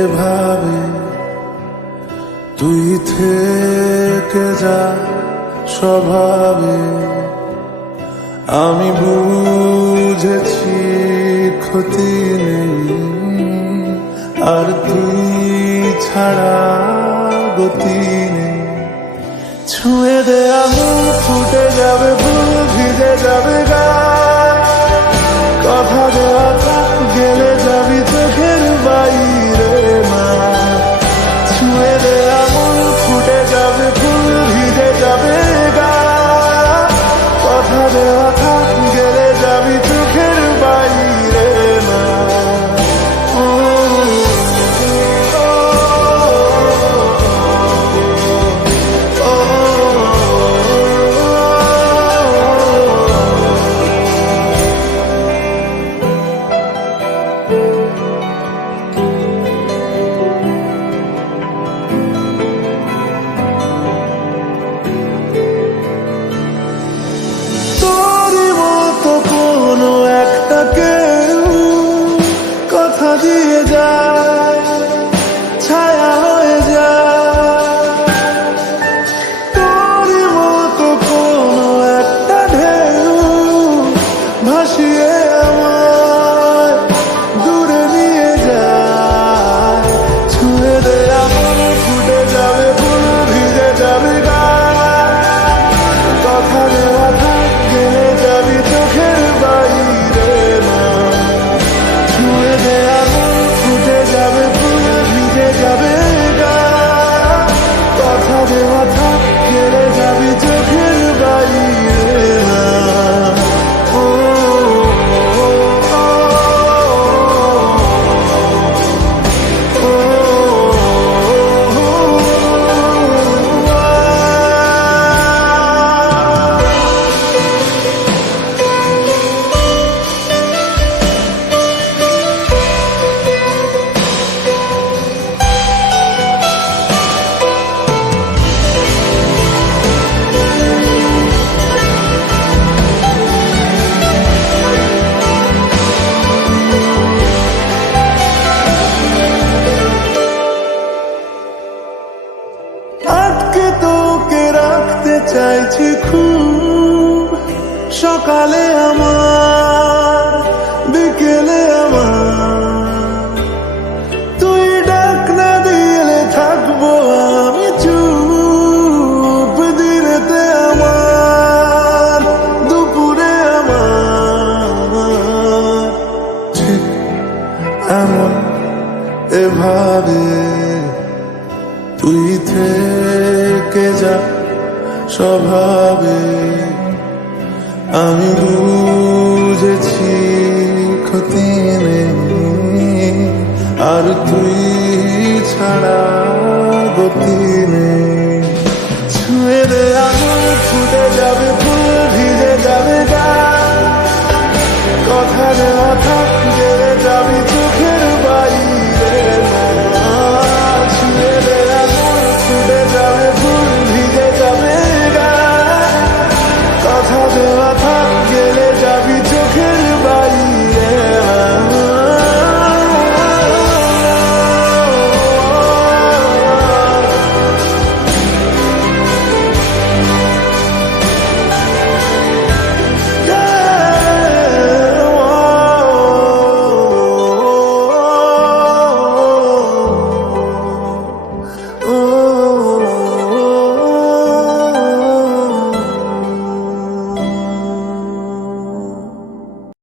এভাবে তুই থেকে যা স্বভাবে। আমি বুঝেছি ক্ষতি নেই, আর তুই ছাড়া গতি নেই। ছুঁয়ে দে আঙুল ফুটে যাবে ফুল, ভিজে যাবে গা। কথা দেওয়া থাক গেলে যাবি চোখের বাইরে মা। ছুঁয়ে দে আঙুল ফুটে যাবে ফুল, ভিজে যাবে গা। কথা দেওয়া থাক গেলে যাবি চোখের বাইরে মা। কথা দিয়ে যায়, ছায়া হয়ে যায়। তোর মতো কোনো একটা ঢেউ ভাসিয়ে আমায় দূরে নিয়ে যায়। ছুঁয়ে দে আঙুল ফুটে যাবে ফুল, ভিজে যাবে গা। কথা দেওয়া থাক গেলে যাবি চোখের বাইরে মা। ছুঁয়ে দে আঙুল ফুটে যাবে ফুল, ভিজে যাবে গা। কথা দেওয়া থাক গেলে যাবি চোখের বাইরে মা। ও আটকে তোকে রাখতে চাইছি খুব, সকালে আমার